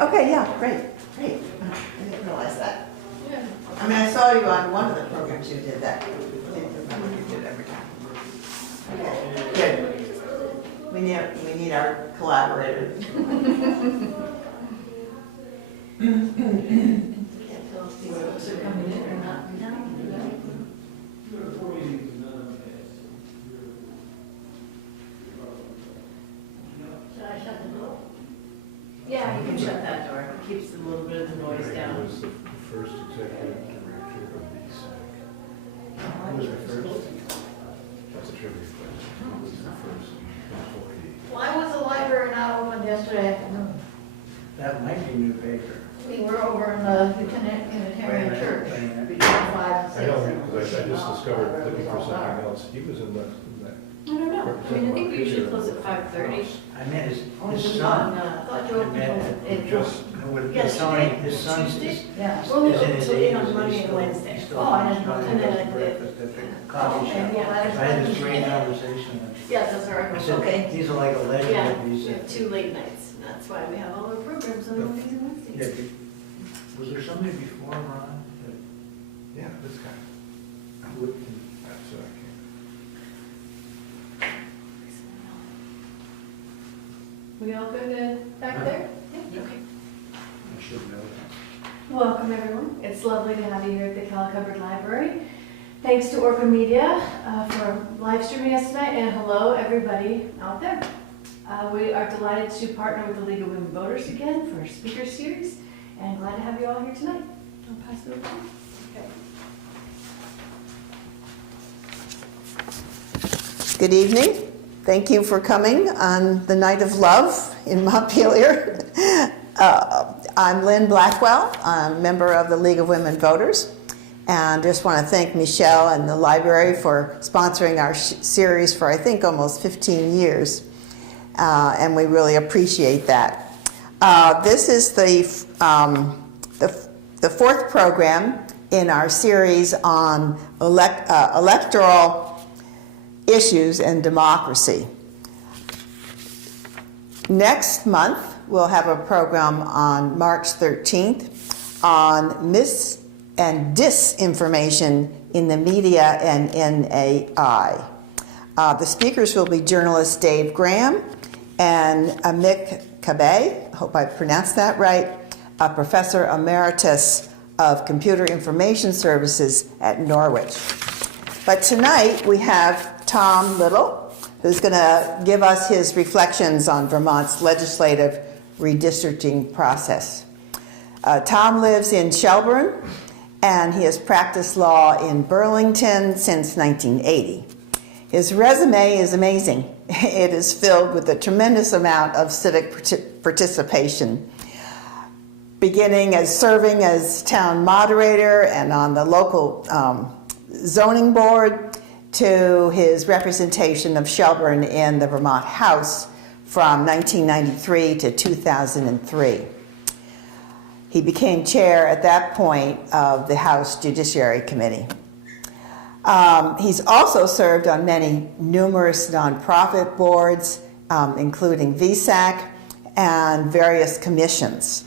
okay, yeah, great. I didn't realize that. Yeah. I mean, I saw you on one of the programs you did that. I didn't remember you did it every time. Okay, good. We need our collaborator. Can't tell if these folks are coming in or not. Should I shut the door? Yeah, you can shut that door. It keeps a little bit of the noise He down. was the first executive director of BSAC. Who was the first? That's a trivia question. Who was the first employee? Why was the library not open yesterday afternoon? That might be new paper. We were over in the Unitarian Church between 5 and 6. I don't know, because I just discovered looking for something else. He was in that. I don't know. I mean, I think we usually close at 5:30. I met his Oh, son. I thought you I opened met it. just with Yes, Tony, today. his son's Tuesday? is Yeah. Well, we in open his till 8 80s. on He's Monday and still- Wednesday. he's still Oh, I didn't know. running And then his I did- breakfast at the coffee Okay, shop. yeah, I had this great conversation with him. Yeah, that's all I right. said, Okay. he's like a legend. Yeah, of we these, have 2 late nights. And that's why we have all our programs on Mondays and Wednesdays. yeah, was there somebody before Ron? Yeah, this guy. that would- That's what I We all good back there? Yeah, okay. I should know that. Welcome, everyone. It's lovely to have you here at the Calicovered Library. Thanks to Orca Media for live streaming us tonight, and hello, everybody out there. We are delighted to partner with the League of Women Voters again for a speaker series, and glad to have you all here tonight. I'll pass it over to you. Okay. Good evening. Thank you for coming on the Night of Love in Montpelier. I'm Lynn Blackwell. I'm a member of the League of Women Voters. And just want to thank Michelle and the library for sponsoring our series for, I think, almost 15 years. And we really appreciate that. This is the fourth program in our series on electoral issues and democracy. Next month, we'll have a program on March 13th on mis- and disinformation in the media and in AI. The speakers will be journalist Dave Graham and Amit Kabe, hope I pronounced that right, a professor emeritus of computer information services at Norwich. But tonight we have Tom Little, who's going to give us his reflections on Vermont's legislative redistricting process. Tom lives in Shelburne, and he has practiced law in Burlington since 1980. His resume is amazing. It is filled with a tremendous amount of civic participation, beginning as serving as town moderator and on the local zoning board, to his representation of Shelburne in the Vermont House from 1993 to 2003. He became chair at that point of the House Judiciary Committee. He's also served on many numerous nonprofit boards, including VSAC and various commissions.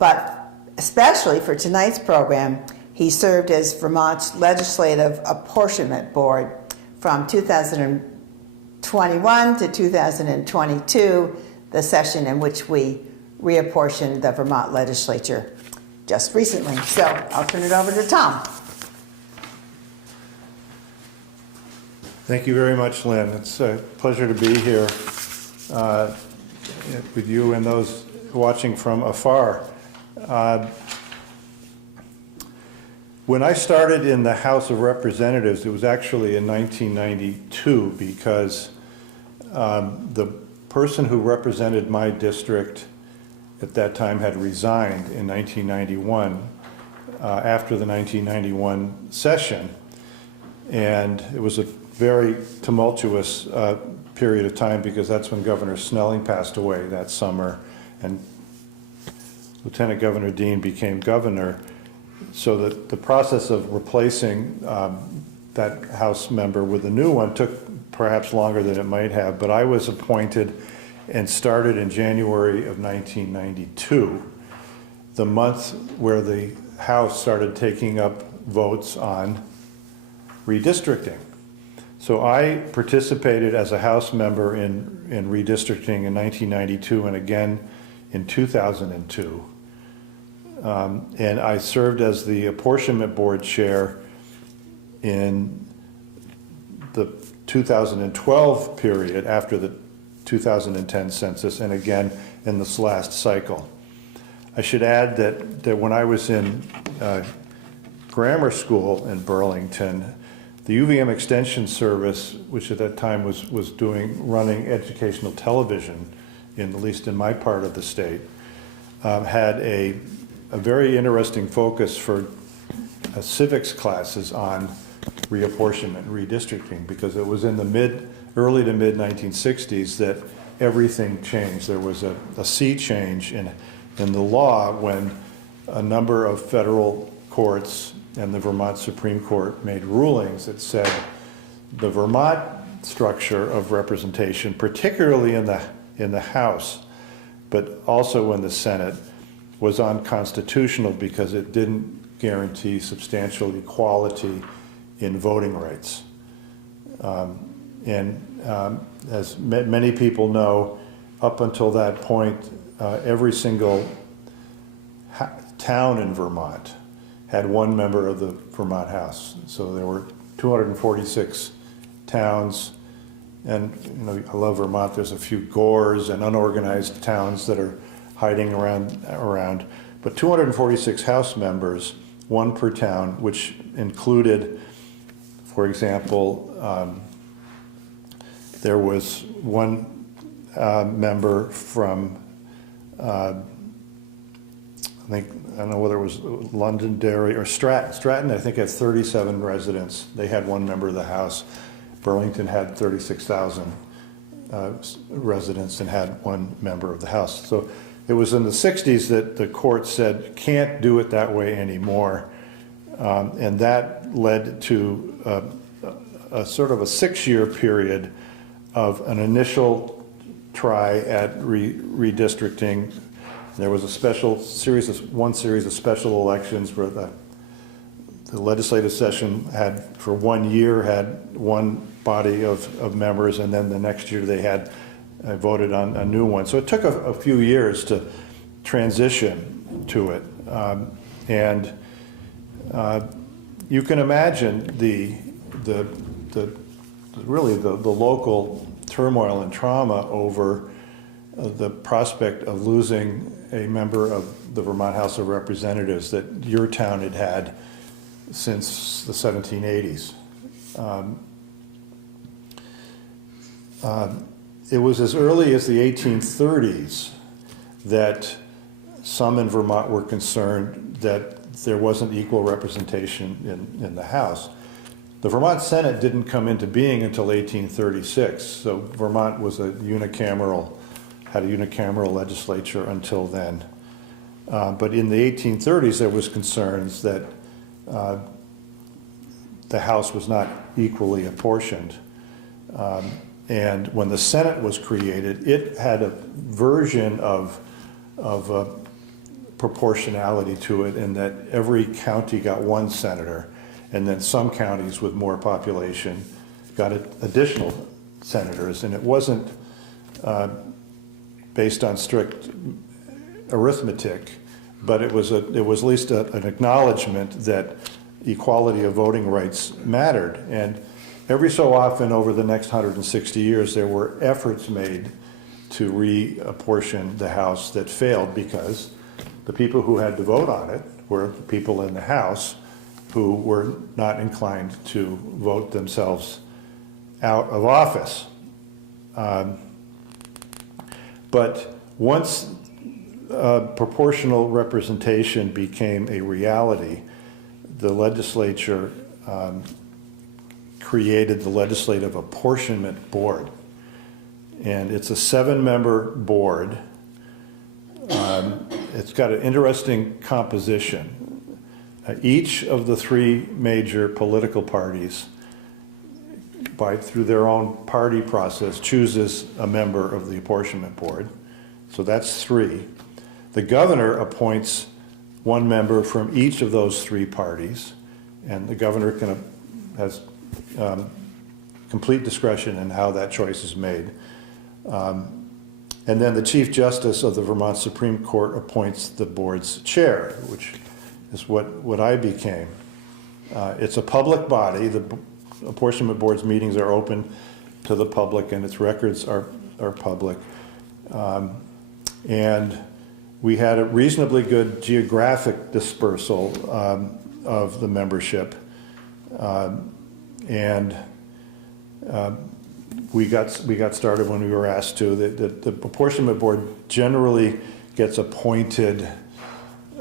But especially for tonight's program, he served as Vermont's Legislative Apportionment Board from 2021 to 2022, the session in which we reapportioned the Vermont legislature just recently. So I'll turn it over to Tom. Thank you very much, Lynn. It's a pleasure to be here with you and those watching from afar. When I started in the House of Representatives, it was actually in 1992 because the person who represented my district at that time had resigned in 1991 after the 1991 session. And it was a very tumultuous period of time because that's when Governor Snelling passed away that summer and Lieutenant Governor Dean became governor. So that the process of replacing that House member with a new one took perhaps longer than it might have, but I was appointed and started in January of 1992. the month where the House started taking up votes on redistricting. So I participated as a House member in redistricting in 1992 and again in 2002. And I served as the apportionment board chair in the 2012 period after the 2010 census and again in this last cycle. I should add that when I was in grammar school in Burlington, the UVM Extension Service, which at that time was running educational television, at least in my part of the state, had a very interesting focus for civics classes on reapportionment, redistricting, because it was in the early to mid 1960s that everything changed. There was a sea change in the law when a number of federal courts and the Vermont Supreme Court made rulings that said the Vermont structure of representation, particularly in the House, but also in the Senate, was unconstitutional because it didn't guarantee substantial equality in voting rights. As many people know, up until that point, every single town in Vermont had one member of the Vermont House. So there were 246 towns, and I love Vermont. There's a few gores and unorganized towns that are hiding around, but 246 House members, one per town, which included, for example, there was one member from, I don't know whether it was Londonderry or Stratton. Stratton, I think, had 37 residents. They had one member of the House. Burlington had 36,000 residents and had one member of the House. So it was in the 60s that the court said, can't do it that way anymore. And that led to a sort of a 6-year period of an initial try at redistricting. There was one series of special elections where the legislative session had, for 1 year, had one body of members, and then the next year they had voted on a new one. So it took a few years to transition to it. You can imagine the local turmoil and trauma over the prospect of losing a member of the Vermont House of Representatives that your town had had since the 1780s. It was as early as the 1830s that some in Vermont were concerned that there wasn't equal representation in the House. The Vermont Senate didn't come into being until 1836, so Vermont was had a unicameral legislature until then. But in the 1830s, there was concerns that the House was not equally apportioned. And when the Senate was created, it had a version of proportionality to it, in that every county got one senator, and then some counties with more population got additional senators, and it wasn't based on strict arithmetic, but it was at least an acknowledgement that equality of voting rights mattered. And every so often over the next 160 years, there were efforts made to reapportion the House that failed, because the people who had to vote on it were the people in the House who were not inclined to vote themselves out of office. But once proportional representation became a reality, the legislature created the Legislative Apportionment Board. And it's a 7-member board. It's got an interesting composition. Each of the 3 major political parties, through their own party process, chooses a member of the apportionment board. So that's 3. The governor appoints one member from each of those three parties, and the governor has complete discretion in how that choice is made. And then the Chief Justice of the Vermont Supreme Court appoints the board's chair, which is what I became. It's a public body. The apportionment board's meetings are open to the public, and its records are public. And we had a reasonably good geographic dispersal of the membership. We got started when we were asked to. The apportionment board generally gets appointed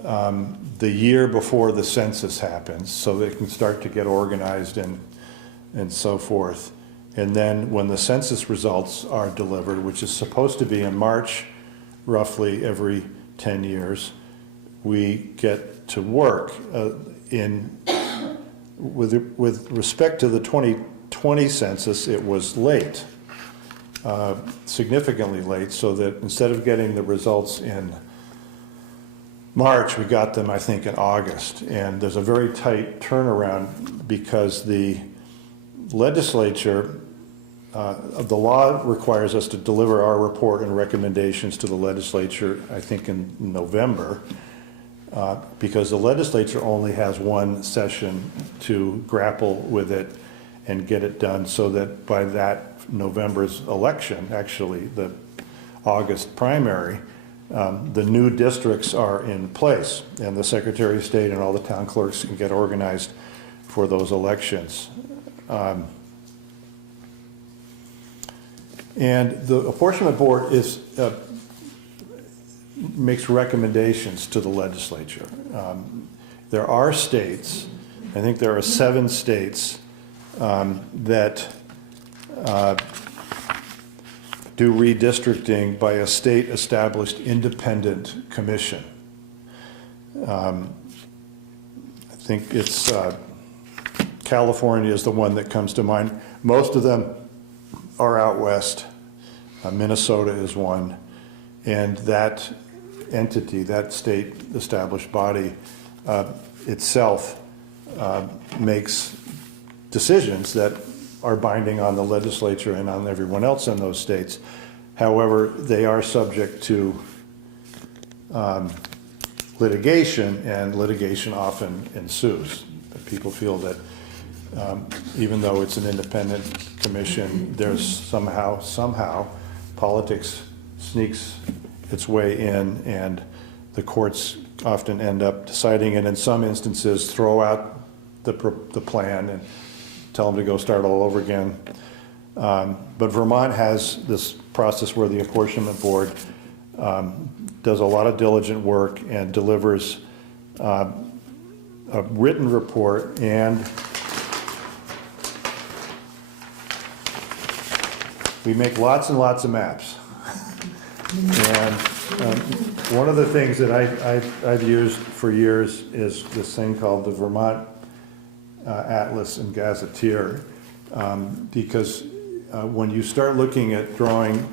the year before the census happens, so they can start to get organized and so forth. And then when the census results are delivered, which is supposed to be in March, roughly every 10 years, we get to work. With respect to the 2020 census, it was late, significantly late, so that instead of getting the results in March, we got them, I think, in August. And there's a very tight turnaround because the legislature, the law requires us to deliver our report and recommendations to the legislature, I think, in November, because the legislature only has one session to grapple with it and get it done, so that by that November's election, actually the August primary, the new districts are in place, and the Secretary of State and all the town clerks can get organized for those elections. And the apportionment board makes recommendations to the legislature. There are states, I think there are 7 states that do redistricting by a state-established independent commission. I think it's California is the one that comes to mind. Most of them are out west. Minnesota is one. And that entity, that state-established body itself makes decisions that are binding on the legislature and on everyone else in those states. However, they are subject to litigation, and litigation often ensues. People feel that even though it's an independent commission, there's somehow politics sneaks its way in, and the courts often end up deciding, and in some instances throw out the plan and tell them to go start all over again. But Vermont has this process where the apportionment board does a lot of diligent work and delivers a written report, and we make lots and lots of maps. And one of the things that I've used for years is this thing called the Vermont Atlas and Gazetteer, because when you start looking at drawing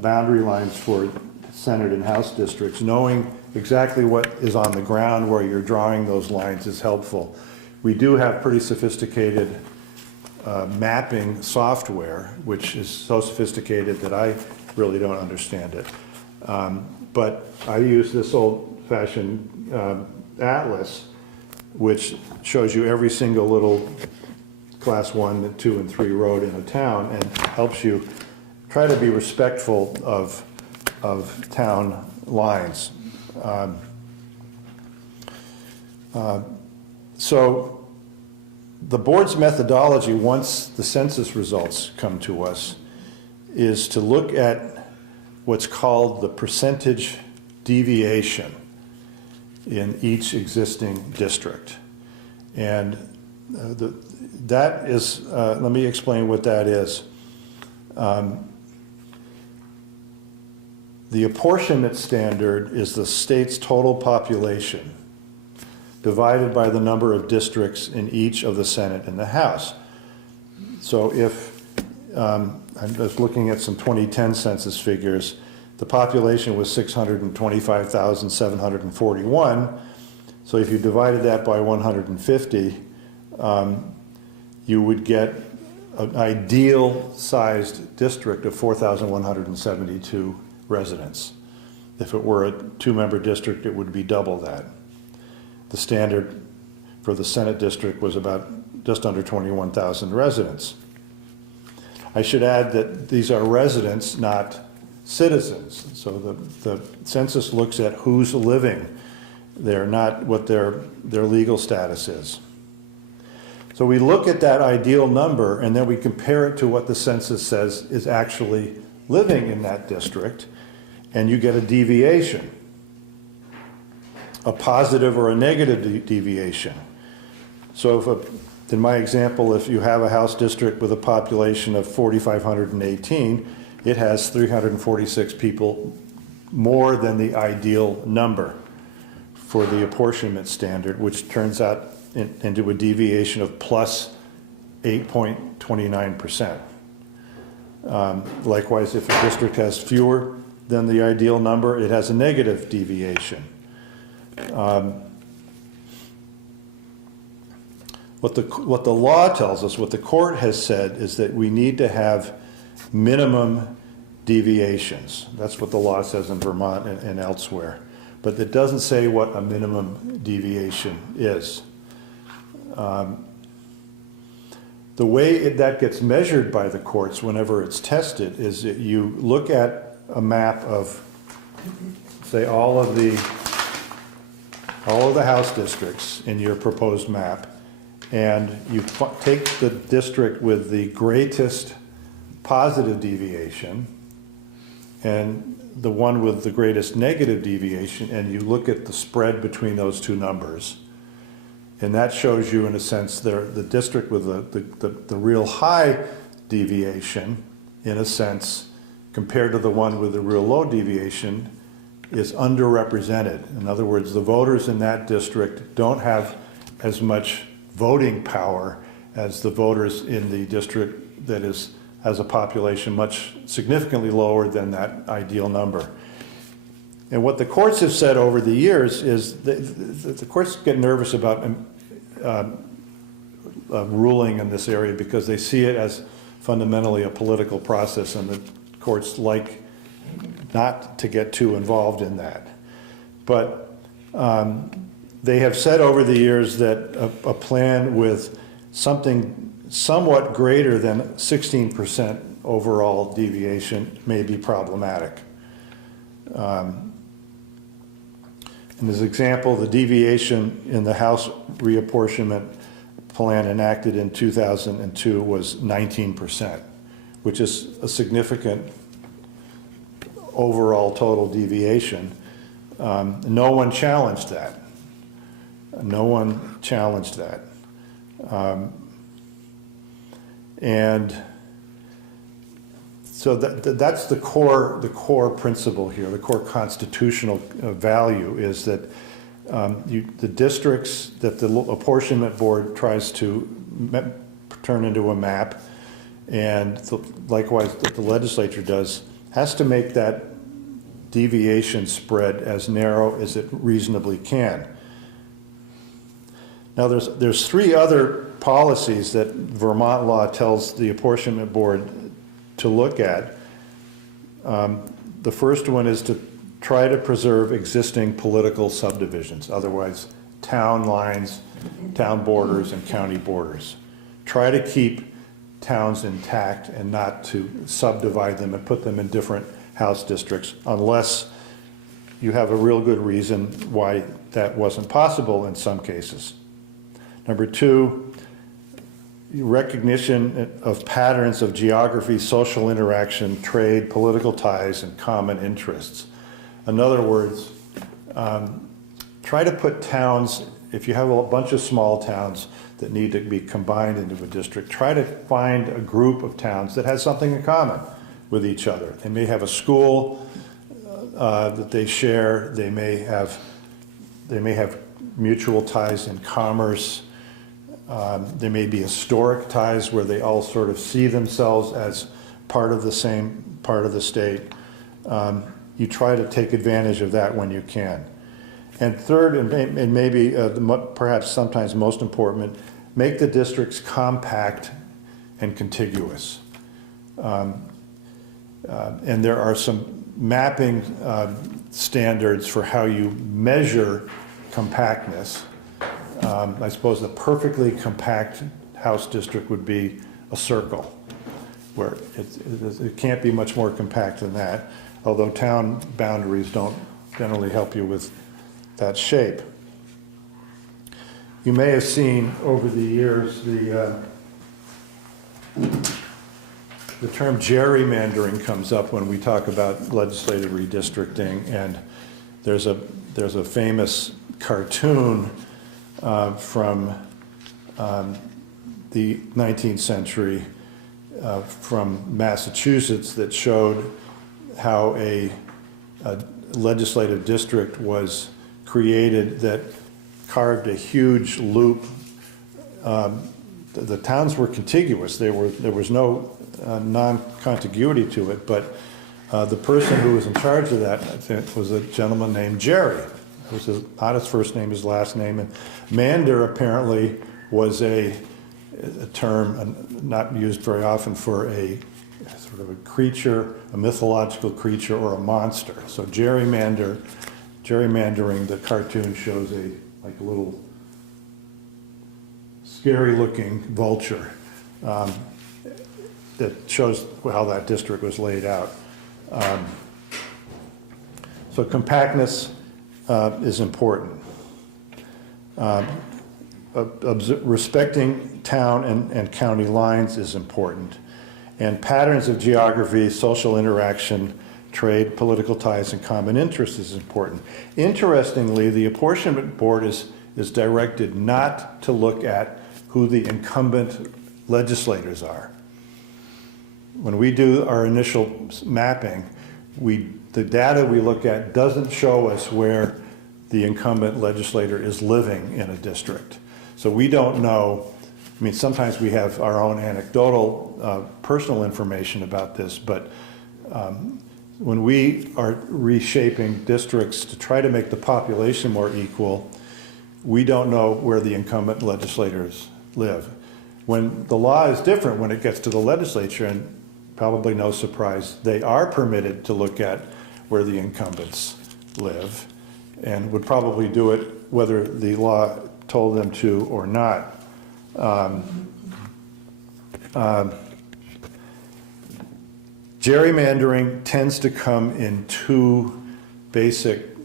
boundary lines for Senate and House districts, knowing exactly what is on the ground where you're drawing those lines is helpful. We do have pretty sophisticated mapping software, which is so sophisticated that I really don't understand it. But I use this old-fashioned atlas, which shows you every single little class 1, 2, and 3 road in a town, and helps you try to be respectful of town lines. So the board's methodology, once the census results come to us, is to look at what's called the percentage deviation in each existing district. And that is, let me explain what that is. The apportionment standard is the state's total population divided by the number of districts in each of the Senate and the House. So if, I'm just looking at some 2010 census figures, the population was 625,741, So if you divided that by 150, you would get an ideal-sized district of 4,172 residents. If it were a two-member district, it would be double that. The standard for the Senate district was about just under 21,000 residents. I should add that these are residents, not citizens. So the census looks at who's living there, not what their legal status is. So we look at that ideal number and then we compare it to what the census says is actually living in that district, and you get a deviation, a positive or a negative deviation. So in my example, if you have a House district with a population of 4,518, it has 346 people more than the ideal number for the apportionment standard, which turns out into a deviation of plus 8.29%. Likewise, if a district has fewer than the ideal number, it has a negative deviation. What the law tells us, what the court has said, is that we need to have minimum deviations. That's what the law says in Vermont and elsewhere. But it doesn't say what a minimum deviation is. The way that gets measured by the courts whenever it's tested is that you look at a map of, say, all of the House districts in your proposed map, and you take the district with the greatest positive deviation and the one with the greatest negative deviation, and you look at the spread between those two numbers. And that shows you, in a sense, the district with the real high deviation, in a sense, compared to the one with the real low deviation, is underrepresented. In other words, the voters in that district don't have as much voting power as the voters in the district that has a population much significantly lower than that ideal number. And what the courts have said over the years is the courts get nervous about ruling in this area because they see it as fundamentally a political process, and the courts like not to get too involved in that. But they have said over the years that a plan with something somewhat greater than 16% overall deviation may be problematic. In this example, the deviation in the House reapportionment plan enacted in 2002 was 19%, which is a significant overall total deviation. No one challenged that. No one challenged that. And so that's the core principle here. The core constitutional value is that the districts that the apportionment board tries to turn into a map, and likewise that the legislature does, has to make that deviation spread as narrow as it reasonably can. Now there's three other policies that Vermont law tells the apportionment board to look at. The first one is to try to preserve existing political subdivisions, otherwise town lines, town borders, and county borders. Try to keep towns intact and not to subdivide them and put them in different House districts unless you have a real good reason why that wasn't possible in some cases. Number two, recognition of patterns of geography, social interaction, trade, political ties, and common interests. In other words, try to put towns, if you have a bunch of small towns that need to be combined into a district, try to find a group of towns that has something in common with each other. They may have a school that they share, they may have mutual ties in commerce. There may be historic ties where they all sort of see themselves as part of the same part of the state. You try to take advantage of that when you can. And third, and maybe perhaps sometimes most important, make the districts compact and contiguous. And there are some mapping standards for how you measure compactness. I suppose a perfectly compact house district would be a circle, where it can't be much more compact than that, although town boundaries don't generally help you with that shape. You may have seen over the years the term gerrymandering comes up when we talk about legislative redistricting, and there's a famous cartoon from the 19th century from Massachusetts that showed how a legislative district was created that carved a huge loop. The towns were contiguous. There was no non-contiguity to it, but the person who was in charge of that, I think, was a gentleman named Jerry. It was not his first name, his last name. And Mander apparently was a term not used very often for a sort of a creature, a mythological creature or a monster. So gerrymandering, the cartoon shows like a little scary looking vulture that shows how that district was laid out. So compactness is important. Respecting town and county lines is important. And patterns of geography, social interaction, trade, political ties, and common interests is important. Interestingly, the apportionment board is directed not to look at who the incumbent legislators are. When we do our initial mapping, the data we look at doesn't show us where the incumbent legislator is living in a district. So we don't know. I mean, sometimes we have our own anecdotal personal information about this, but when we are reshaping districts to try to make the population more equal, we don't know where the incumbent legislators live. When the law is different, when it gets to the legislature, and probably no surprise, they are permitted to look at where the incumbents live, and would probably do it whether the law told them to or not. Gerrymandering tends to come in two basic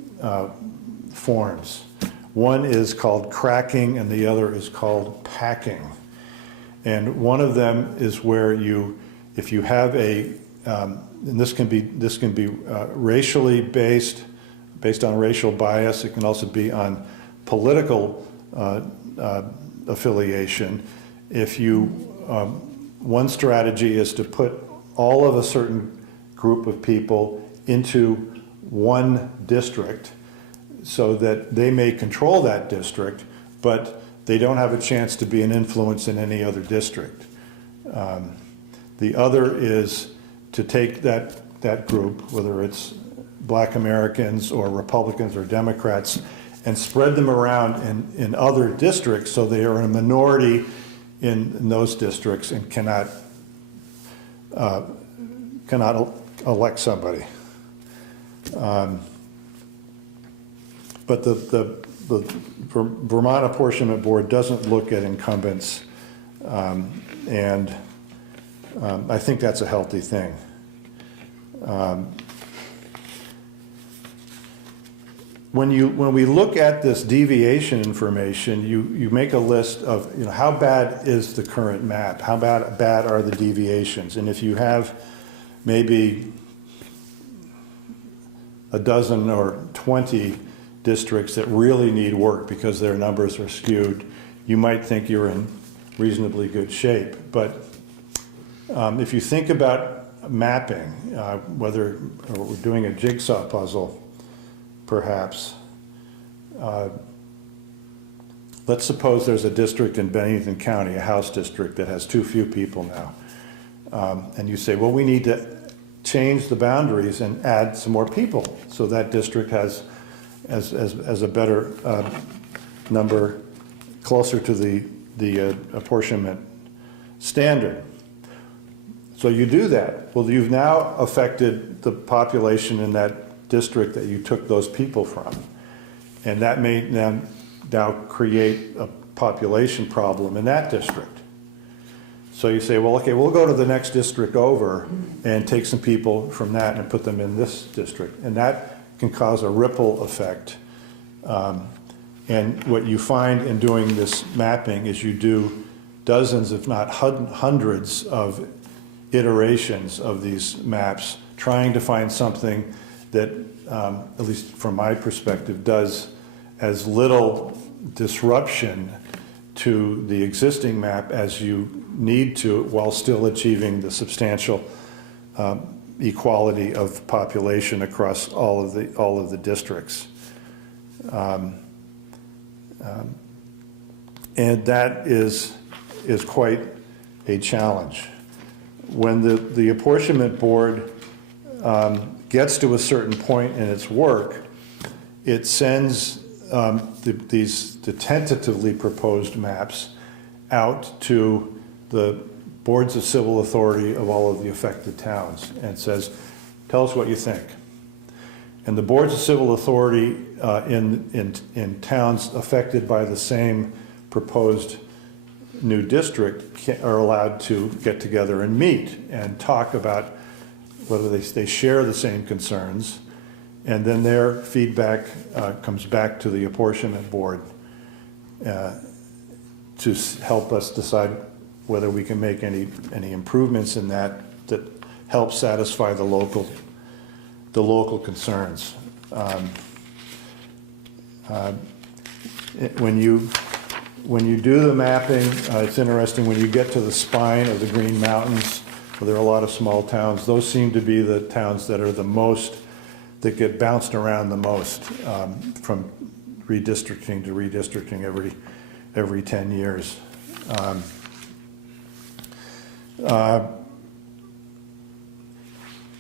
forms. One is called cracking and the other is called packing. And one of them is where if you have and this can be racially based on racial bias. It can also be on political affiliation. If one strategy is to put all of a certain group of people into one district so that they may control that district, but they don't have a chance to be an influence in any other district. The other is to take that group, whether it's Black Americans or Republicans or Democrats, and spread them around in other districts so they are a minority in those districts and cannot elect somebody. But the Vermont Apportionment Board doesn't look at incumbents, and I think that's a healthy thing. When we look at this deviation information, you make a list of how bad is the current map, how bad are the deviations, and if you have maybe a dozen or 20 districts that really need work because their numbers are skewed, you might think you're in reasonably good shape. But if you think about mapping, whether we're doing a jigsaw puzzle, perhaps, let's suppose there's a district in Bennington County, a House district that has too few people now. And you say, well, we need to change the boundaries and add some more people so that district has as a better number closer to the apportionment standard. So you do that. Well, you've now affected the population in that district that you took those people from. And that may now create a population problem in that district. So you say, well, okay, we'll go to the next district over and take some people from that and put them in this district. And that can cause a ripple effect. And what you find in doing this mapping is you do dozens, if not hundreds, of iterations of these maps, trying to find something that, at least from my perspective, does as little disruption to the existing map as you need to, while still achieving the substantial equality of population across all of the districts. And that is quite a challenge. When the apportionment board gets to a certain point in its work, it sends the tentatively proposed maps out to the boards of civil authority of all of the affected towns and says, tell us what you think. And the boards of civil authority in towns affected by the same proposed new district are allowed to get together and meet and talk about whether they share the same concerns, and then their feedback comes back to the apportionment board to help us decide whether we can make any improvements in that help satisfy the local concerns. When you do the mapping, it's interesting, when you get to the spine of the Green Mountains, where there are a lot of small towns, those seem to be the towns that are the most, that get bounced around the most from redistricting to redistricting every 10 years.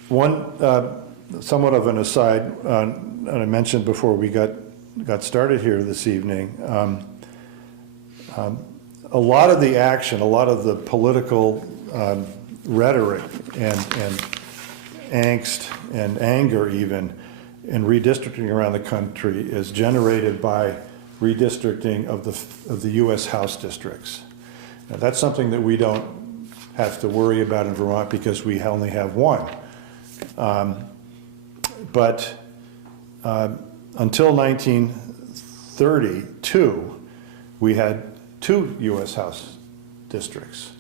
One somewhat of an aside, and I mentioned before we got started here this evening, a lot of the action, a lot of the political rhetoric and angst and anger even in redistricting around the country is generated by redistricting of the U.S. House districts. Now, that's something that we don't have to worry about in Vermont because we only have one. But until 1932, we had 2 U.S. House districts.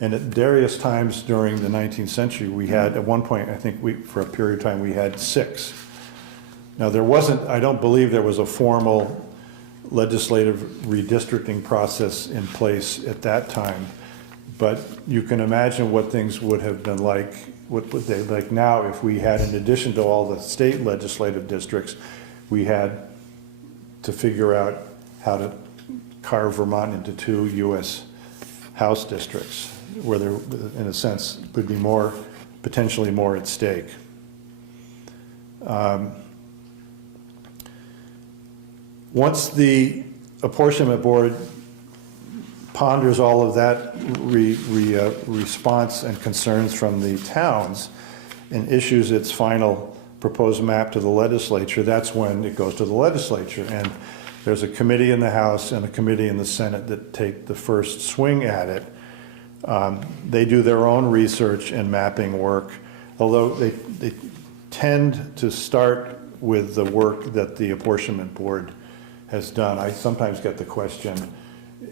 And at various times during the 19th century, we had, at one point, I think for a period of time, we had 6. Now there wasn't, I don't believe there was a formal legislative redistricting process in place at that time, but you can imagine what things would have been like, what would they like now if we had, in addition to all the state legislative districts, we had to figure out how to carve Vermont into 2 U.S. House districts, where there, in a sense, would be potentially more at stake. Once the apportionment board ponders all of that response and concerns from the towns and issues its final proposed map to the legislature, that's when it goes to the legislature. And there's a committee in the House and a committee in the Senate that take the first swing at it. They do their own research and mapping work, although they tend to start with the work that the apportionment board has done. I sometimes get the question,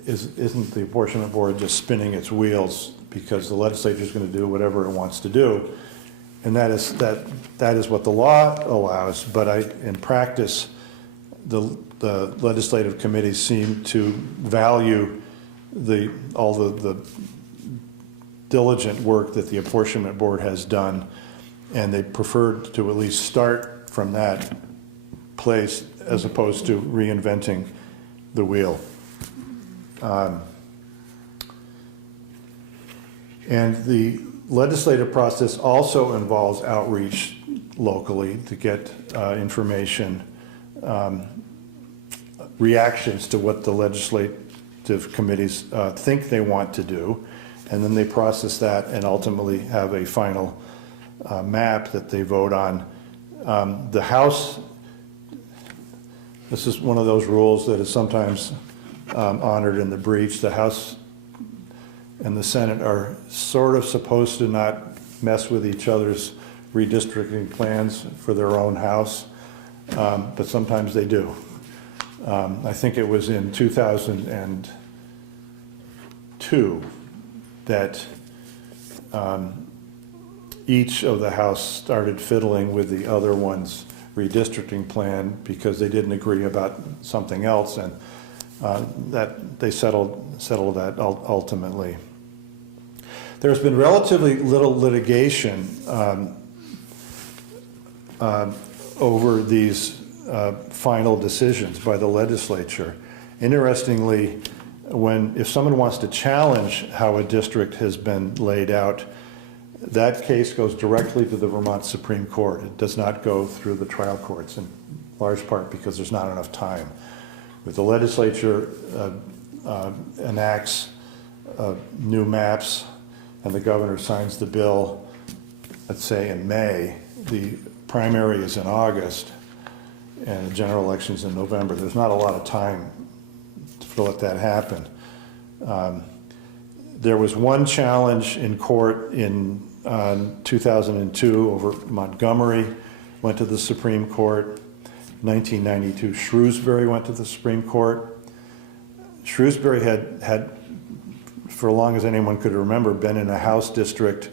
isn't the apportionment board just spinning its wheels because the legislature is going to do whatever it wants to do? And that is what the law allows, but in practice, the legislative committees seem to value all the diligent work that the apportionment board has done, and they prefer to at least start from that place as opposed to reinventing the wheel. And the legislative process also involves outreach locally to get information reactions to what the legislative committees think they want to do, and then they process that and ultimately have a final map that they vote on. The House, this is one of those rules that is sometimes honored in the breach. The House and the Senate are sort of supposed to not mess with each other's redistricting plans for their own house, but sometimes they do. I think it was in 2002 that each of the House started fiddling with the other one's redistricting plan because they didn't agree about something else, and that they settled that ultimately. There's been relatively little litigation over these final decisions by the legislature. Interestingly, if someone wants to challenge how a district has been laid out, that case goes directly to the Vermont Supreme Court. It does not go through the trial courts, in large part because there's not enough time. If the legislature enacts new maps and the governor signs the bill, let's say in May, the primary is in August and the general election's in November. There's not a lot of time to let that happen. There was one challenge in court in 2002 over Montgomery, went to the Supreme Court. 1992, Shrewsbury went to the Supreme Court. Shrewsbury had, for as long as anyone could remember, been in a House district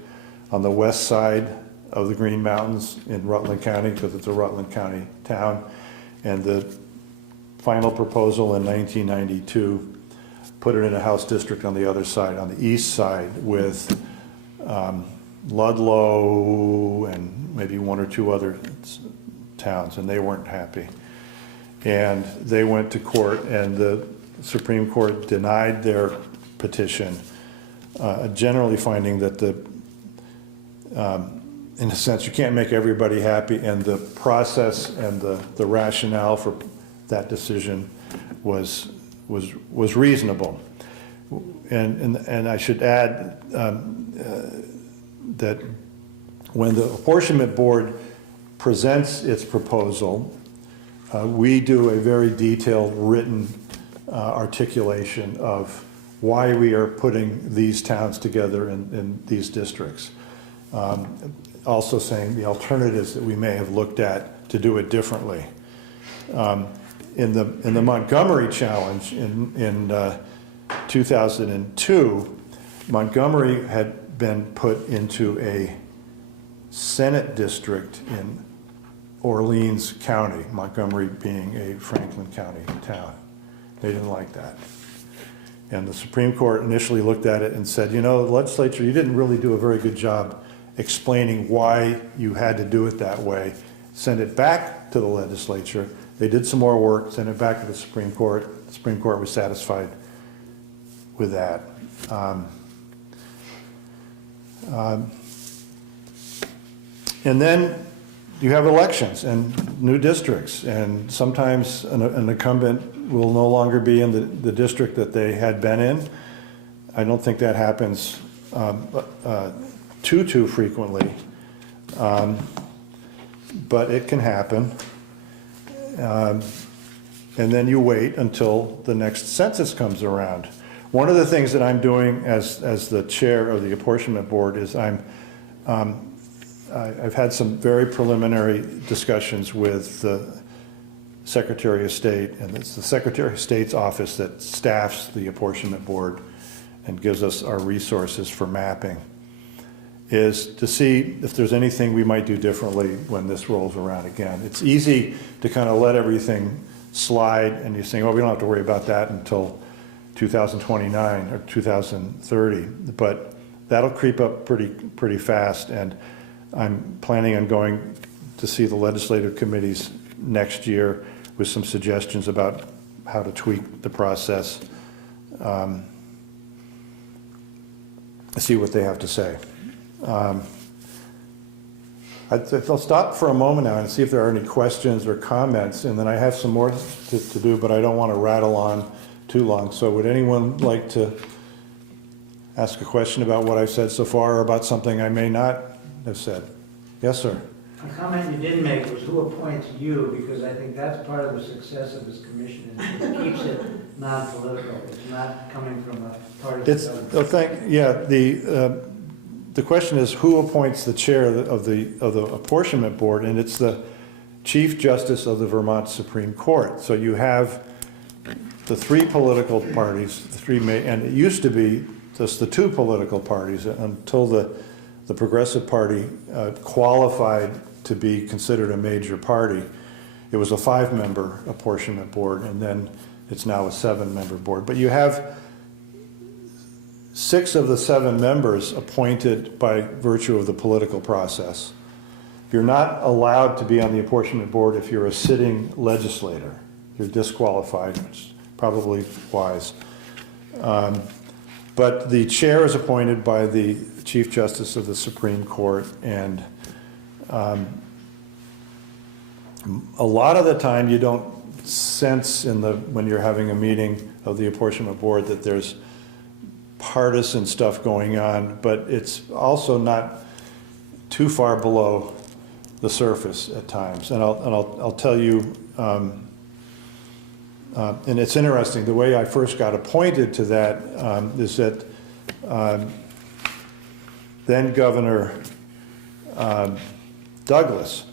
on the west side of the Green Mountains in Rutland County, because it's a Rutland County town. And the final proposal in 1992 put it in a House district on the other side, on the east side, with Ludlow and maybe one or two other towns, and they weren't happy. And they went to court, and the Supreme Court denied their petition, generally finding that in a sense, you can't make everybody happy, and the process and the rationale for that decision was reasonable. And I should add that when the apportionment board presents its proposal, we do a very detailed written articulation of why we are putting these towns together in these districts. Also saying the alternatives that we may have looked at to do it differently. In the Montgomery challenge in 2002, Montgomery had been put into a Senate district in Orleans County, Montgomery being a Franklin County town. They didn't like that. And the Supreme Court initially looked at it and said, you know, the legislature, you didn't really do a very good job explaining why you had to do it that way. Send it back to the legislature. They did some more work, sent it back to the Supreme Court. The Supreme Court was satisfied with that. And then you have elections and new districts, and sometimes an incumbent will no longer be in the district that they had been in. I don't think that happens too frequently, but it can happen. And then you wait until the next census comes around. One of the things that I'm doing as the chair of the apportionment board is I've had some very preliminary discussions with the Secretary of State, and it's the Secretary of State's office that staffs the apportionment board and gives us our resources for mapping, is to see if there's anything we might do differently when this rolls around again. It's easy to kind of let everything slide, and you're saying, oh, we don't have to worry about that until 2029 or 2030, but that'll creep up pretty fast, and I'm planning on going to see the legislative committees next year with some suggestions about how to tweak the process, see what they have to say. I'll stop for a moment now and see if there are any questions or comments, and then I have some more to do, but I don't want to rattle on too long. So would anyone like to ask a question about what I've said so far, or about something I may not have said? Yes, sir. A comment you didn't make was who appoints you, because I think that's part of the success of this commission, is it keeps it non-political. It's not coming from a party. It's, the question is who appoints the chair of the apportionment board, and it's the Chief Justice of the Vermont Supreme Court. So you have the three political parties, and it used to be just the two political parties until the Progressive Party qualified to be considered a major party. It was a 5-member apportionment board, and then it's now a 7-member board. But you have 6 of the 7 members appointed by virtue of the political process. You're not allowed to be on the apportionment board if you're a sitting legislator. You're disqualified, which is probably wise. But the chair is appointed by the Chief Justice of the Supreme Court, and a lot of the time you don't sense when you're having a meeting of the apportionment board that there's partisan stuff going on, but it's also not too far below the surface at times. And I'll tell you, and it's interesting, the way I first got appointed to that is that then Governor Douglas,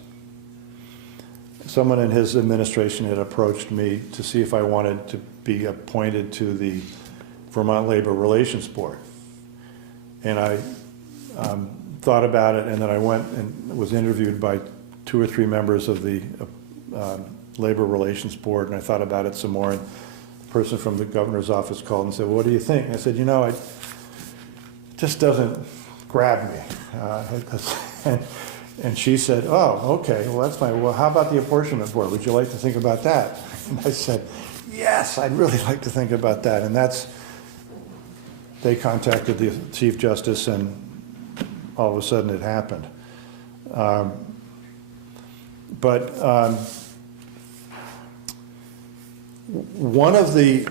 someone in his administration had approached me to see if I wanted to be appointed to the Vermont Labor Relations Board. And I thought about it, and then I went and was interviewed by 2 or 3 members of the Labor Relations Board, and I thought about it some more, and the person from the governor's office called and said, well, what do you think? And I said, it just doesn't grab me. And she said, oh, okay, well, that's fine. Well, how about the apportionment board? Would you like to think about that? And I said, yes, I'd really like to think about that. And they contacted the Chief Justice, and all of a sudden it happened. One of the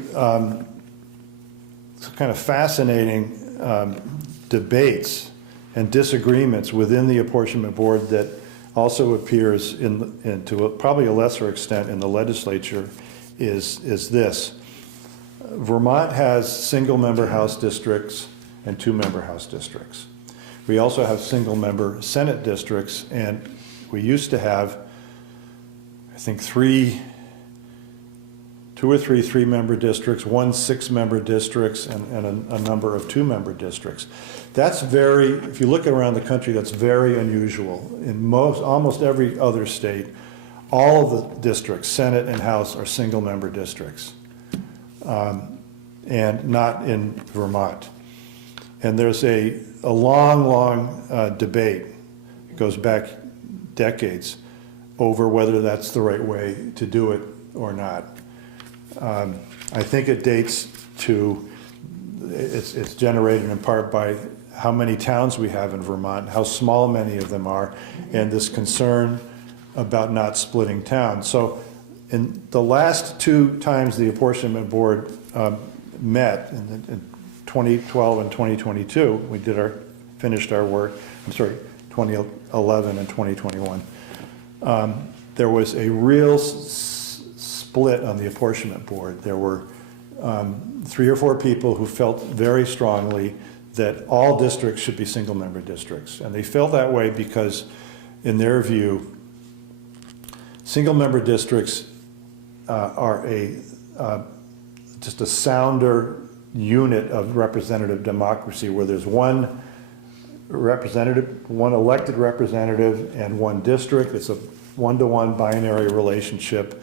kind of fascinating debates and disagreements within the apportionment board that also appears to probably a lesser extent in the legislature is this. Vermont has single-member House districts and 2-member House districts. We also have single-member Senate districts, and we used to have, I think, 2 or 3 3-member districts, 1 6-member districts, and a number of 2-member districts. That's if you look around the country, that's very unusual. In almost every other state, all of the districts, Senate and House, are single-member districts, and not in Vermont. And there's a long debate, it goes back decades, over whether that's the right way to do it or not. I think it dates to, it's generated in part by how many towns we have in Vermont, how small many of them are, and this concern about not splitting towns. So in the last 2 times the apportionment board met, in 2012 and 2022, we finished our work, 2011 and 2021. There was a real split on the apportionment board. There were 3 or 4 people who felt very strongly that all districts should be single-member districts. And they felt that way because, in their view, single-member districts are just a sounder unit of representative democracy, where there's one elected representative and 1 district. It's a 1-to-1 binary relationship,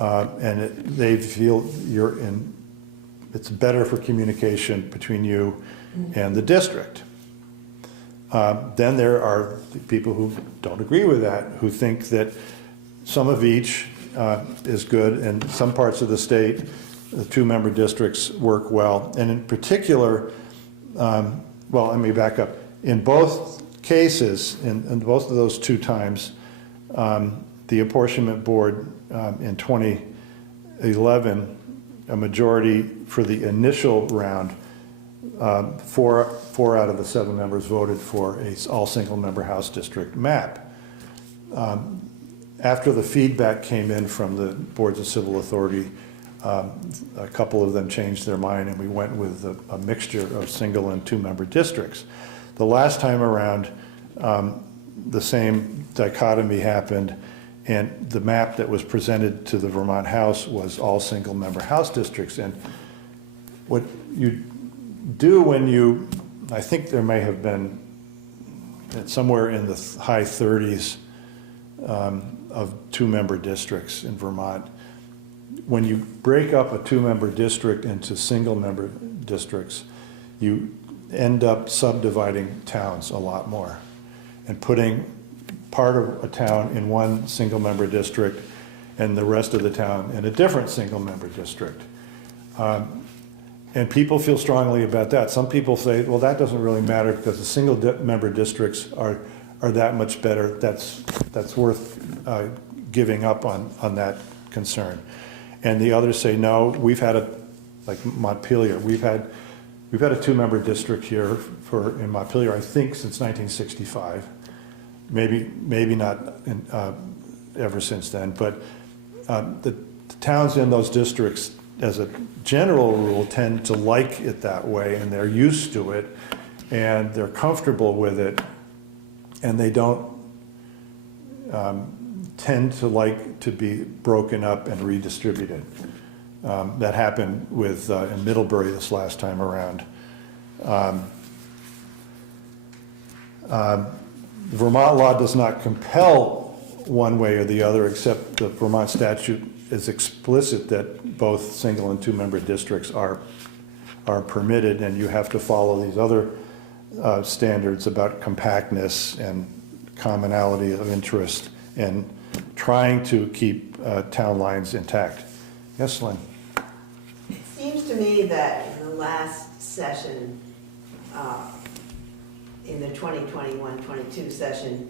and they feel it's better for communication between you and the district. Then there are people who don't agree with that, who think that some of each is good, and some parts of the state, the 2-member districts work well. And in particular, well, let me back up. In both cases, in both of those two times, the apportionment board in 2011, a majority for the initial round, four out of the 7 members voted for a all single member House district map. After the feedback came in from the boards of civil authority, a couple of them changed their mind, and we went with a mixture of single and 2-member districts. The last time around, the same dichotomy happened, and the map that was presented to the Vermont House was all single-member House districts. And what you do when you, I think there may have been somewhere in the high 30s of 2-member districts in Vermont. When you break up a 2-member district into single-member districts, you end up subdividing towns a lot more and putting part of a town in one single-member district and the rest of the town in a different single-member district. And people feel strongly about that. Some people say, well, that doesn't really matter because the single-member districts are that much better. That's worth giving up on that concern. And the others say, no, we've had like Montpelier, we've had a 2-member district here in Montpelier, I think since 1965. Maybe not ever since then, but the towns in those districts, as a general rule, tend to like it that way, and they're used to it, and they're comfortable with it, and they don't tend to like to be broken up and redistributed. That happened with in Middlebury this last time around. Vermont law does not compel one way or the other, except the Vermont statute is explicit that both single and 2-member districts are permitted, and you have to follow these other standards about compactness and commonality of interest and trying to keep town lines intact. Yes, Lynn? It seems to me that in the last session, in the 2021-22 session,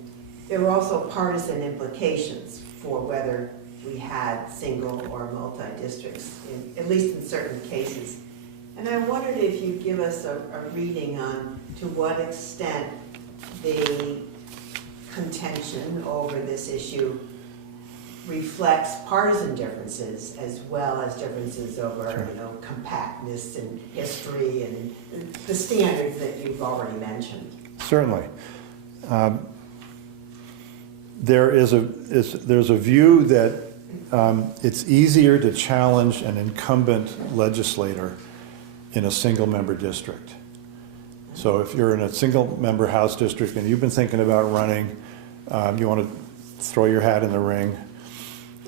there were also partisan implications for whether we had single or multi-districts, at least in certain cases. And I wondered if you'd give us a reading on to what extent the contention over this issue reflects partisan differences as well as differences over, compactness and history and the standards that you've already mentioned. Certainly. There's a view that it's easier to challenge an incumbent legislator in a single-member district. So if you're in a single-member House district and you've been thinking about running, you want to throw your hat in the ring,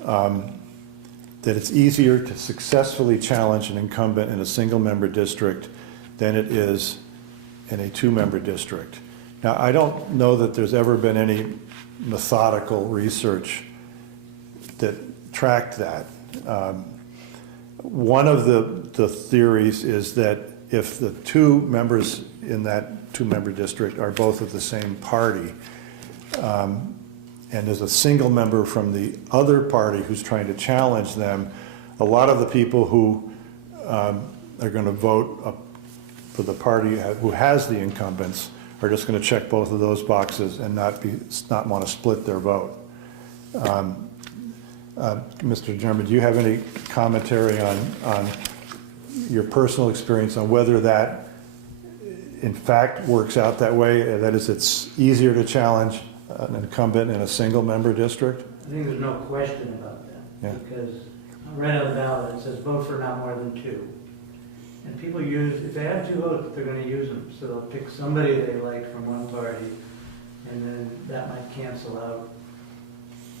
that it's easier to successfully challenge an incumbent in a single-member district than it is in a 2-member district. Now, I don't know that there's ever been any methodical research that tracked that. One of the theories is that if the 2 members in that 2-member district are both of the same party, and there's a single member from the other party who's trying to challenge them, a lot of the people who are going to vote for the party who has the incumbents are just going to check both of those boxes and not want to split their vote. Mr. German, do you have any commentary on your personal experience on whether that in fact works out that way? That is, it's easier to challenge an incumbent in a single-member district? I think there's no question about that. Yeah. Because right on the ballot, it says vote for not more than 2. And people if they have 2 votes, they're going to use them. So they'll pick somebody they like from one party, and then that might cancel out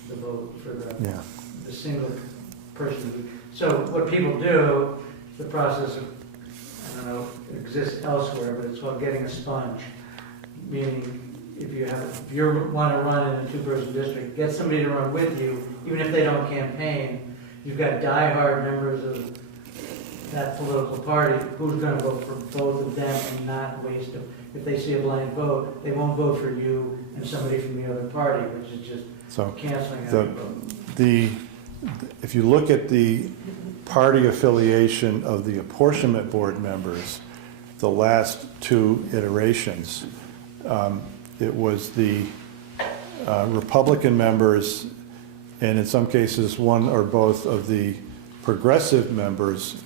the vote for the single person. So what people do, the process of, I don't know, exists elsewhere, but it's called getting a sponge. Meaning, if you want to run in a 2-person district, get somebody to run with you, even if they don't campaign. You've got diehard members of that political party, who's gonna vote for both of them and not waste them. If they see a blind vote, they won't vote for you and somebody from the other party, which is just So canceling the, every vote. if you look at the party affiliation of the apportionment board members, the last two iterations, it was the Republican members, and in some cases, one or both of the progressive members,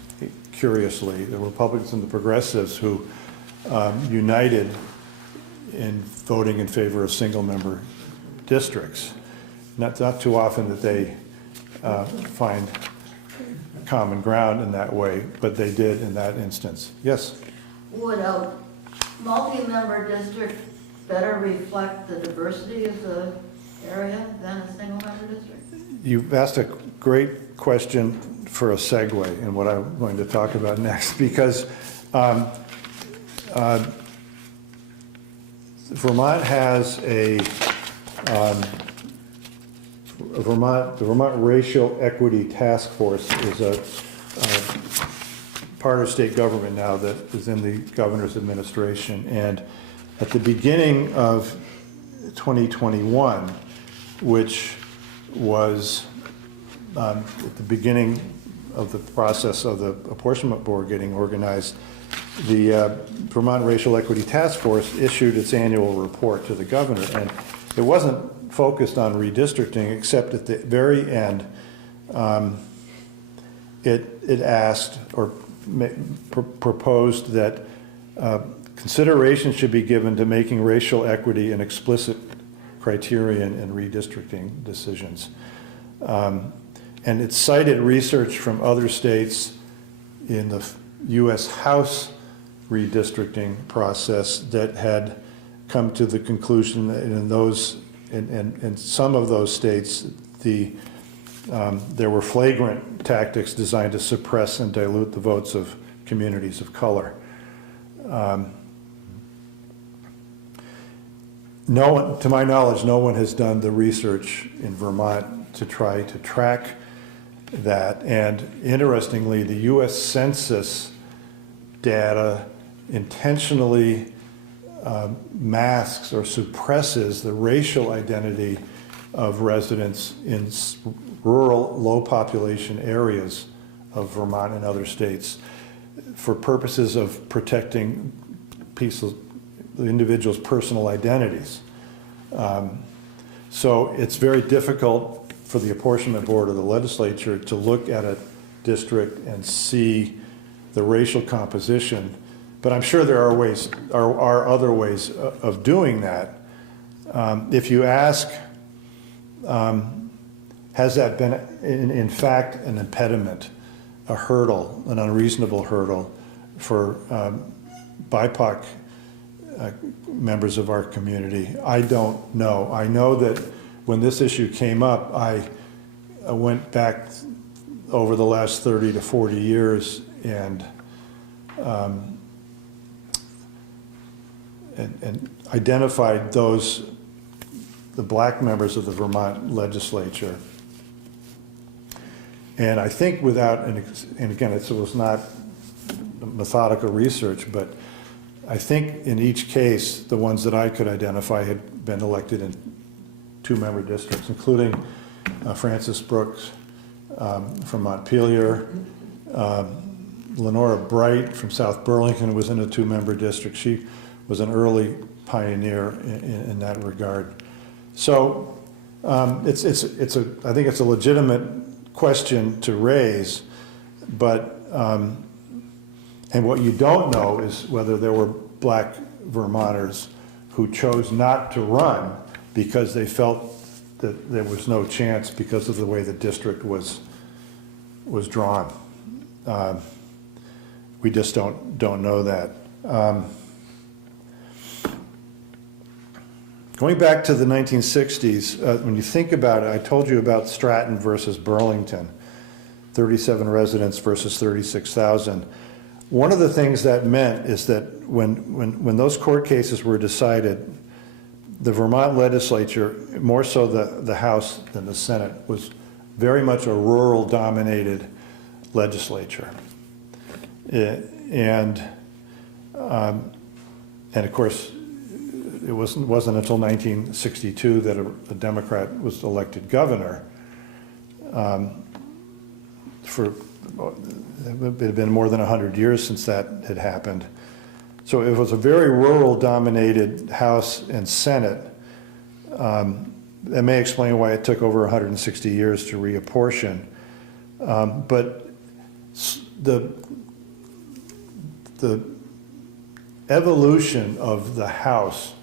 curiously, the Republicans and the progressives who united in voting in favor of single-member districts. Not too often that they find common ground in that way, but they did in that instance. Yes? Would a multi-member district better reflect the diversity of the area than a single-member district? You've asked a great question for a segue in what I'm going to talk about next, because Vermont has the Vermont Racial Equity Task Force is a part of state government now that is in the governor's administration. And at the beginning of 2021, which was at the beginning of the process of the apportionment board getting organized, the Vermont Racial Equity Task Force issued its annual report to the governor, and it wasn't focused on redistricting, except at the very end, it asked or proposed that consideration should be given to making racial equity an explicit criterion in redistricting decisions. And it cited research from other states in the U.S. House redistricting process that had come to the conclusion that in some of those states, there were flagrant tactics designed to suppress and dilute the votes of communities of color. No one, to my knowledge, no one has done the research in Vermont to try to track that. And interestingly, the U.S. Census data intentionally masks or suppresses the racial identity of residents in rural, low population areas of Vermont and other states for purposes of protecting the individual's personal identities. So it's very difficult for the apportionment board or the legislature to look at a district and see the racial composition. But I'm sure there are other ways of doing that. If you ask, has that been in fact an impediment, a hurdle, an unreasonable hurdle for BIPOC members of our community? I don't know. I know that when this issue came up, I went back over the last 30 to 40 years and identified the black members of the Vermont legislature. And I think and again, it was not methodical research, but I think in each case, the ones that I could identify had been elected in two-member districts, including Frances Brooks from Montpelier, Lenora Bright from South Burlington was in a two-member district. She was an early pioneer in that regard. So I think it's a legitimate question to raise, but and what you don't know is whether there were black Vermonters who chose not to run because they felt that there was no chance because of the way the district was drawn. We just don't know that. Going back to the 1960s, when you think about it, I told you about Stratton versus Burlington, 37 residents versus 36,000. One of the things that meant is that when those court cases were decided, the Vermont legislature, more so the House than the Senate, was very much a rural-dominated legislature. And of course, it wasn't until 1962 that a Democrat was elected governor. It had been more than 100 years since that had happened. So it was a very rural-dominated House and Senate. That may explain why it took over 160 years to reapportion. But the evolution of the House,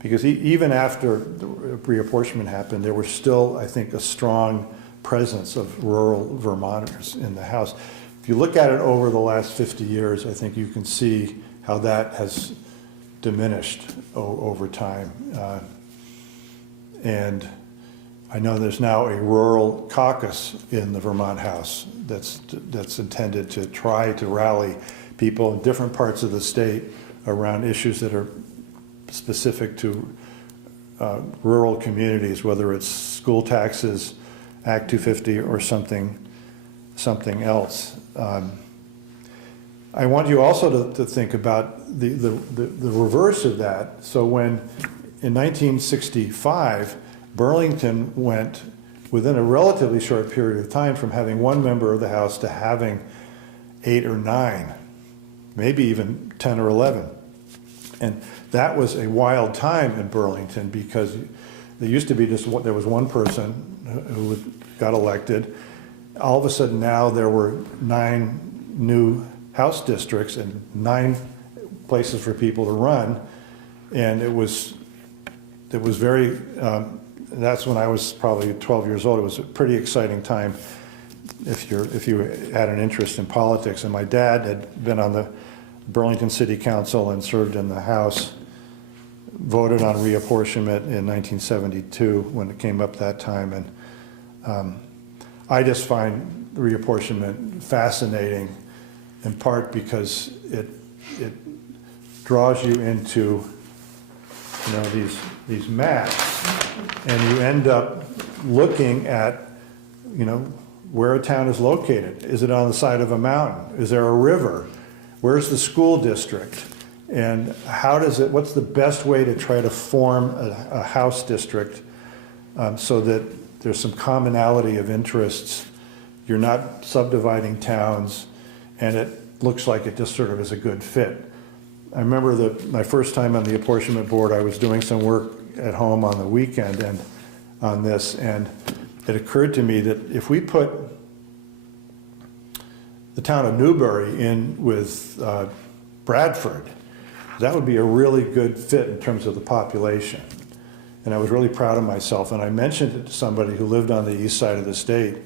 because even after the reapportionment happened, there was still, I think, a strong presence of rural Vermonters in the House. If you look at it over the last 50 years, I think you can see how that has diminished over time. And I know there's now a rural caucus in the Vermont House that's intended to try to rally people in different parts of the state around issues that are specific to rural communities, whether it's school taxes, Act 250, or something else. I want you also to think about the reverse of that. So when in 1965, Burlington went within a relatively short period of time from having one member of the House to having 8 or 9, maybe even 10 or 11. And that was a wild time in Burlington because there used to be there was one person who got elected. All of a sudden now there were 9 new House districts and 9 places for people to run. And it was very, that's when I was probably 12 years old. It was a pretty exciting time if you had an interest in politics. And my dad had been on the Burlington City Council and served in the House, voted on reapportionment in 1972 when it came up that time. And I just find reapportionment fascinating, in part because it draws you into these maps, and you end up looking at where a town is located. Is it on the side of a mountain? Is there a river? Where's the school district? And what's the best way to try to form a House district so that there's some commonality of interests? You're not subdividing towns, and it looks like it just sort of is a good fit. I remember my first time on the apportionment board, I was doing some work at home on the weekend and on this, and it occurred to me that if we put the town of Newbury in with Bradford, that would be a really good fit in terms of the population. And I was really proud of myself. And I mentioned it to somebody who lived on the east side of the state,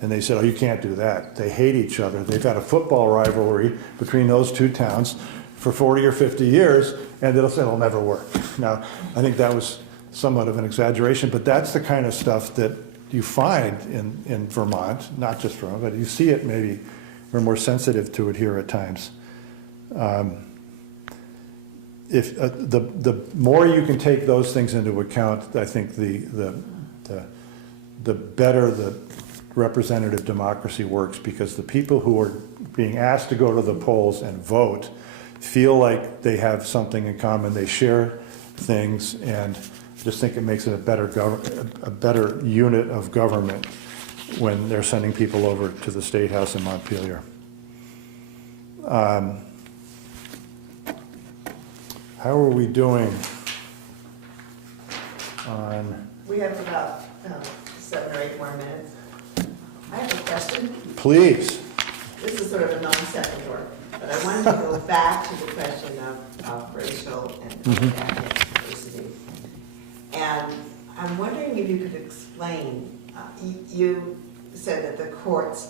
and they said, "Oh, you can't do that. They hate each other. They've had a football rivalry between those two towns for 40 or 50 years, and it'll never work." Now, I think that was somewhat of an exaggeration, but that's the kind of stuff that you find in Vermont, not just Vermont, but you see it maybe. We're more sensitive to it here at times. If the more you can take those things into account, I think the better the representative democracy works, because the people who are being asked to go to the polls and vote feel like they have something in common. They share things, and I just think it makes it a better unit of government when they're sending people over to the State House in Montpelier. How are we doing on? We have about 7 or 8 more minutes. I have a question. Please. This is sort of a non-sequitur, but I wanted to go back to the question of racial and ethnic diversity. And I'm wondering if you could explain, you said that the courts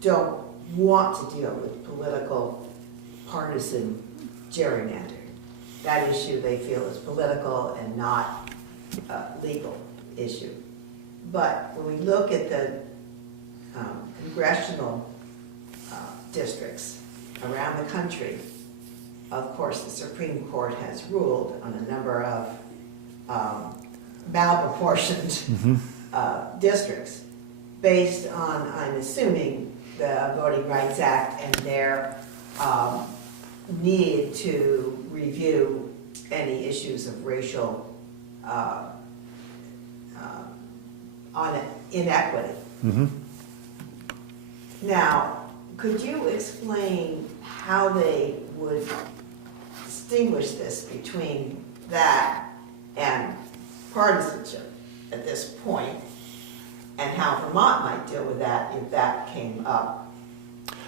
don't want to deal with political partisan gerrymandering. That issue they feel is political and not a legal issue. But when we look at the congressional districts around the country, of course the Supreme Court has ruled on a number of malproportioned districts based on, I'm assuming, the Voting Rights Act and their need to review any issues of racial on inequity. Mhm. Now, could you explain how they would distinguish this between that and partisanship at this point, and how Vermont might deal with that if that came up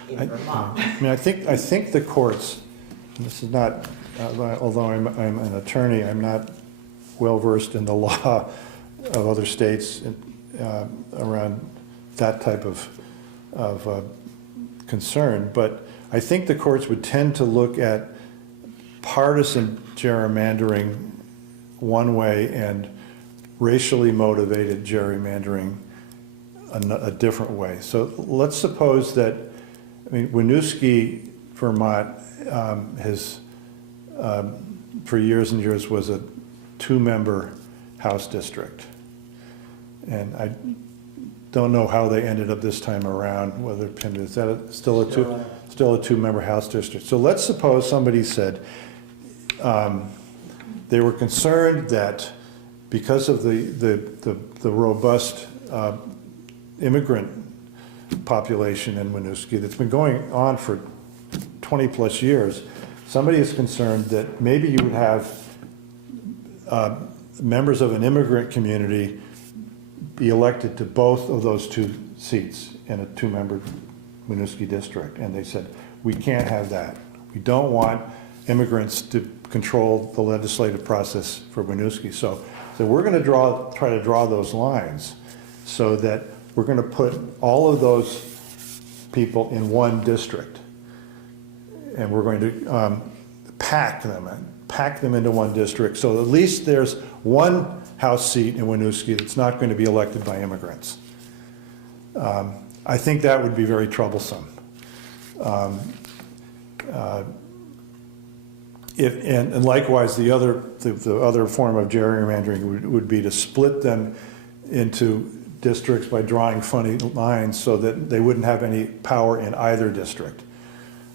in Vermont? I mean, I think the courts, and this is not, although I'm an attorney, I'm not well versed in the law of other states around that type of concern, but I think the courts would tend to look at partisan gerrymandering one way and racially motivated gerrymandering a different way. So let's suppose that, I mean, Winooski, Vermont, has, for years and years, was a 2-member House district. And I don't know how they ended up this time around, whether, is that still a 2-member House district? So let's suppose somebody said they were concerned that because of the robust immigrant population in Winooski that's been going on for 20 plus years, somebody is concerned that maybe you would have members of an immigrant community be elected to both of those 2 seats in a 2-member Winooski district. And they said, we can't have that. We don't want immigrants to control the legislative process for Winooski. So we're going to try to draw those lines so that we're going to put all of those people in one district. And we're going to pack them into one district. So at least there's one House seat in Winooski that's not going to be elected by immigrants. I think that would be very troublesome. And likewise, the other form of gerrymandering would be to split them into districts by drawing funny lines so that they wouldn't have any power in either district.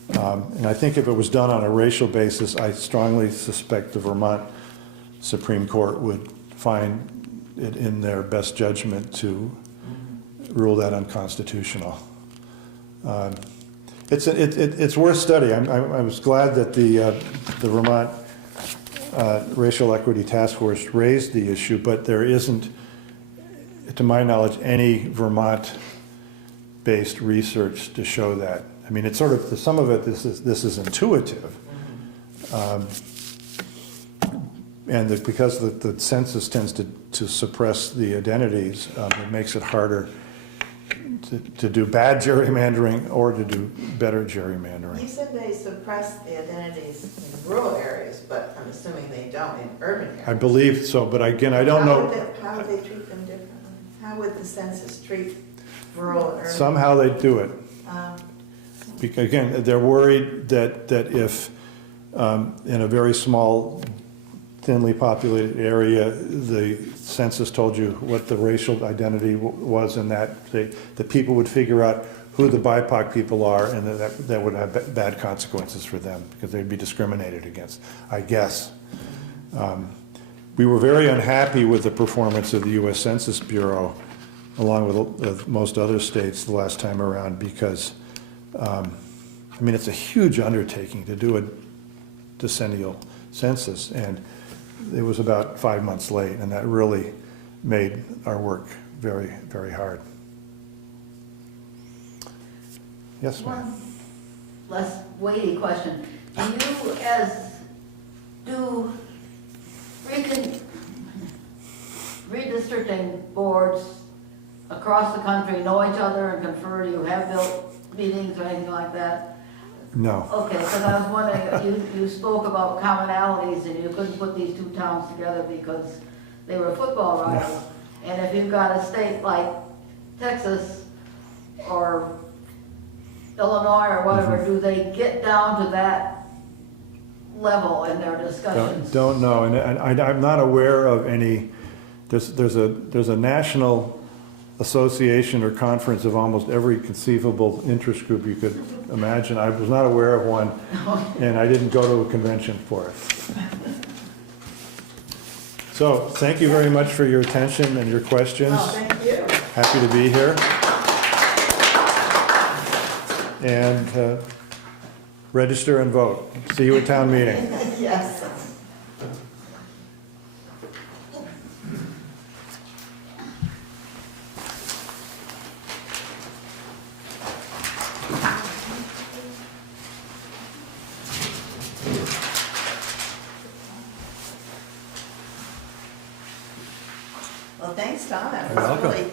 And I think if it was done on a racial basis, I strongly suspect the Vermont Supreme Court would find it in their best judgment to rule that unconstitutional. It's worth study. I was glad that the Vermont Racial Equity Task Force raised the issue, but there isn't, to my knowledge, any Vermont-based research to show that. I mean, it's sort of, some of it, this is intuitive. And because the census tends to suppress the identities, it makes it harder to do bad gerrymandering or to do better gerrymandering. You said they suppress the identities in rural areas, but I'm assuming they don't in urban areas. I believe so, but again, I don't know. How would they treat them differently? How would the census treat rural and urban? Somehow they do it. Because again, they're worried that if in a very small, thinly populated area, the census told you what the racial identity was, and that the people would figure out who the BIPOC people are, and that would have bad consequences for them because they'd be discriminated against, I guess. We were very unhappy with the performance of the U.S. Census Bureau, along with most other states the last time around, because I mean, it's a huge undertaking to do a decennial census, and it was about 5 months late, and that really made our work very, very hard. Yes, ma'am. One less weighty question. Do redistricting boards across the country know each other and confer? Do you have built meetings or anything like that? No. Okay, because I was wondering, you spoke about commonalities and you couldn't put these 2 towns together because they were football rivals. And if you've got a state like Texas or Illinois or whatever, do they get down to that level in their discussions? Don't know, and I'm not aware of any. There's a national association or conference of almost every conceivable interest group you could imagine. I was not aware of one, and I didn't go to a convention for it. So, thank you very much for your attention and your questions. Oh, thank you. Happy to be here. And register and vote. See you at town meeting. Yes. Well, thanks, Donna. You're welcome. Really